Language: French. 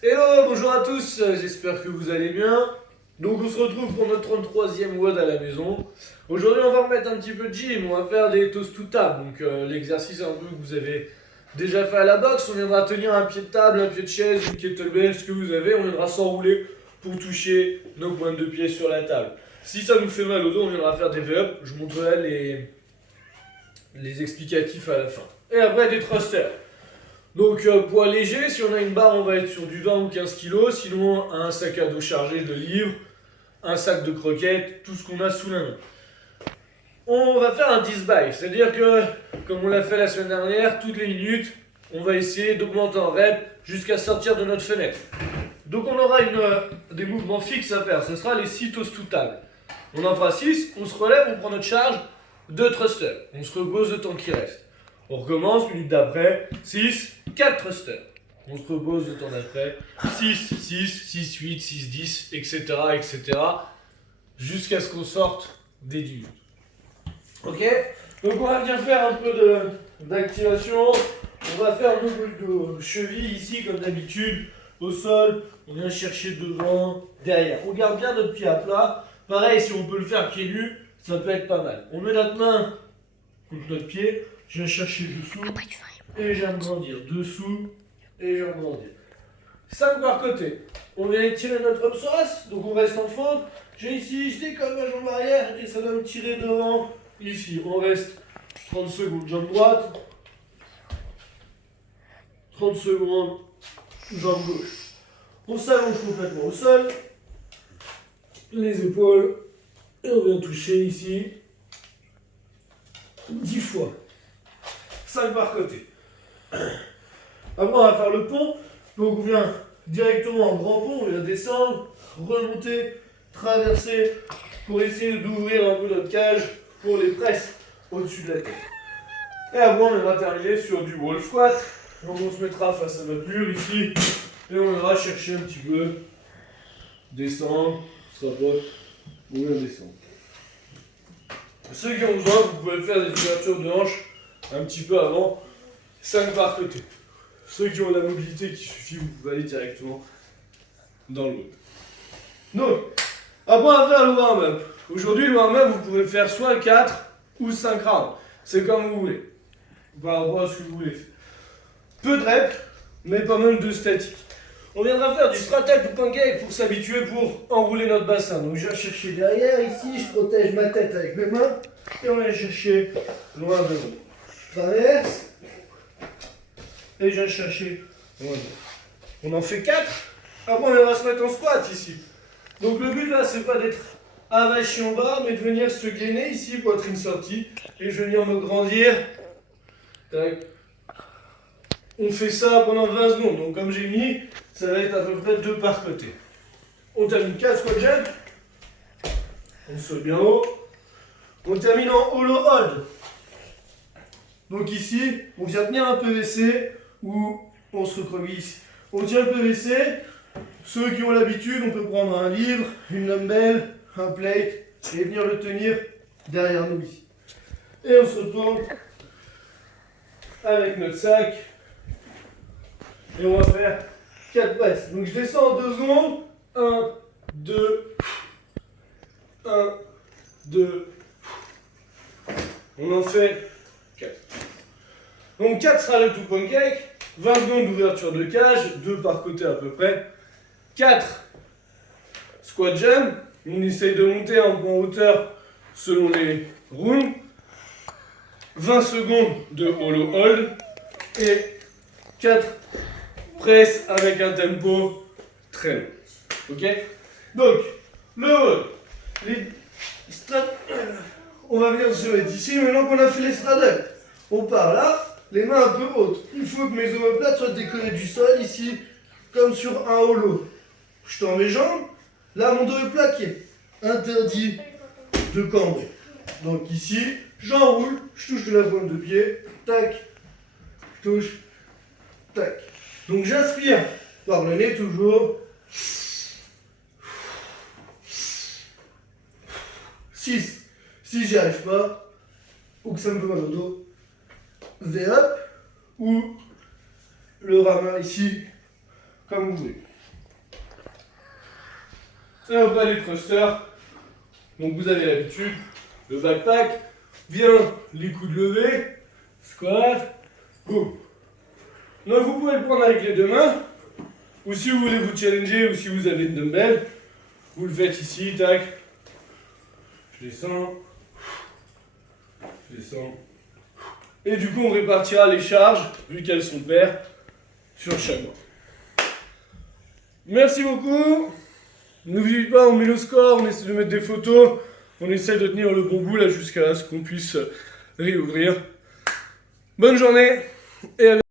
Hello, bonjour à tous, j'espère que vous allez bien. Donc on se retrouve pour notre 33e WOD à la maison. Aujourd'hui on va remettre un petit peu de gym, on va faire des toasts to table. Donc l'exercice un peu que vous avez déjà fait à la boxe, on viendra tenir un pied de table, un pied de chaise, une kettlebell, ce que vous avez, on viendra s'enrouler pour toucher nos pointes de pied sur la table. Si ça nous fait mal au dos, on viendra faire des V-up, je vous montrerai les explicatifs à la fin. Et après des thrusters. Donc poids léger, si on a une barre on va être sur du 20 ou 15 kg, sinon un sac à dos chargé de livres, un sac de croquettes, tout ce qu'on a sous la main. On va faire un 10 by, c'est-à-dire que comme on l'a fait la semaine dernière, toutes les minutes, on va essayer d'augmenter en rep jusqu'à sortir de notre fenêtre. Donc on aura des mouvements fixes à faire, ce sera les 6 toasts to table. On en fera 6, on se relève, on prend notre charge, 2 thrusters, on se repose le temps qui reste. On recommence, minute d'après, 6, 4 thrusters. On se repose le temps d'après, 6, 6, 6, 8, 6, 10, etc. etc. jusqu'à ce qu'on sorte des 10 minutes. Ok? Donc on va bien faire un peu d'activation. On va faire nos chevilles ici comme d'habitude, au sol. On vient chercher devant, derrière. On garde bien notre pied à plat. Pareil, si on peut le faire pieds nus, ça peut être pas mal. On met notre main contre notre pied. Je viens chercher dessous et je viens me grandir. Dessous et je viens me grandir. 5 par côté. On vient étirer notre psoas, donc on reste en fente. J'ai ici, je décolle ma jambe arrière et ça va me tirer devant. Ici, on reste 30 secondes, jambe droite. 30 secondes, jambe gauche. On s'allonge complètement au sol. Les épaules. Et on vient toucher ici 10 fois. 5 par côté. Après, on va faire le pont. Donc, on vient directement en grand pont, on vient descendre, remonter, traverser pour essayer d'ouvrir un peu notre cage pour les presses au-dessus de la tête. Et après, on va terminer sur du wall squat. Donc, on se mettra face à notre mur ici et on ira chercher un petit peu, descendre, se rapproche, on vient descendre. Ceux qui ont besoin, vous pouvez faire des ouvertures de hanches un petit peu avant, 5 par côté. Ceux qui ont la mobilité qui suffit, vous pouvez aller directement dans le haut. Donc, après on va faire le warm-up. Aujourd'hui, le warm-up, vous pouvez faire soit 4 ou 5 rounds. C'est comme vous voulez. Par rapport à ce que vous voulez faire. Peu de reps, mais pas mal de statique. On viendra faire du stratag ou pancake pour s'habituer, pour enrouler notre bassin. Donc, je viens chercher derrière, ici, je protège ma tête avec mes mains. Et on vient chercher loin devant. Je traverse. Et je viens chercher. On en fait 4. Après, on va se mettre en squat ici. Donc, le but là, c'est pas d'être avachi en bas, mais de venir se gainer ici, poitrine sortie. Et je vais venir me grandir. Tac. On fait ça pendant 20 secondes. Donc, comme j'ai mis, ça va être à peu près 2 par côté. On termine 4 squat jump. On saute bien haut. On termine en hollow hold. Donc, ici, on vient tenir un PVC. Ou on se recroqueville ici. On tient le PVC. Ceux qui ont l'habitude, on peut prendre un livre, une dumbbell, un plate et venir le tenir derrière nous ici. Et on se retourne avec notre sac. Et on va faire 4 presses. Donc je descends en 2 secondes. 1, 2, 1, 2. On en fait 4. Donc 4 sera le tout pancake. 20 secondes d'ouverture de cage, 2 par côté à peu près. 4 squat jump. On essaye de monter un peu en hauteur selon les rounds. 20 secondes de hollow hold. Et 4 presses avec un tempo très long. Ok? Donc, le hold. On va venir se mettre ici. Maintenant qu'on a fait les straddles, on part là. Les mains un peu hautes. Il faut que mes omoplates soient décollées du sol ici, comme sur un holo. Je tends mes jambes. Là, mon dos est plaqué. Interdit de cambrer. Donc ici, j'enroule, je touche de la pointe de pied. Tac. Je touche. Tac. Donc j'inspire par le nez toujours. 6. Si j'y arrive pas, ou que ça me fait mal au dos, V-up ou le ramin ici, comme vous voulez. et un bas les thrusters. Donc vous avez l'habitude, le backpack, bien les coudes levés, squat, boum. Donc vous pouvez le prendre avec les 2 mains, ou si vous voulez vous challenger, ou si vous avez de dumbbells, vous le faites ici, tac. Je descends. Je descends. Et du coup, on répartira les charges, vu qu'elles sont paires, sur chaque banc. Merci beaucoup. N'oubliez pas, on met le score, on essaie de mettre des photos, on essaie de tenir le bon bout là jusqu'à ce qu'on puisse réouvrir. Bonne journée et à